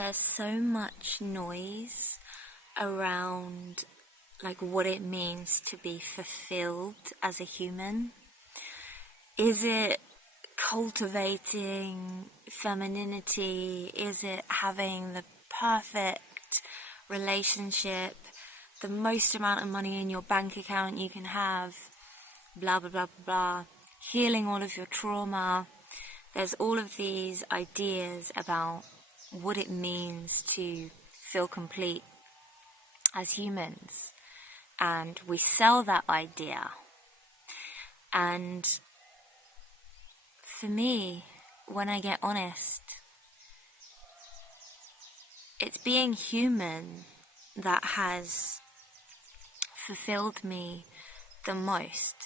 there's so much noise around like what it means to be fulfilled as a human. Is it cultivating femininity? Is it having the perfect relationship, the most amount of money in your bank account you can have, blah blah blah blah blah, healing all of your trauma? There's all of these ideas about what it means to feel complete as humans, and we sell that idea. And for me, when I get honest, it's being human that has fulfilled me the most.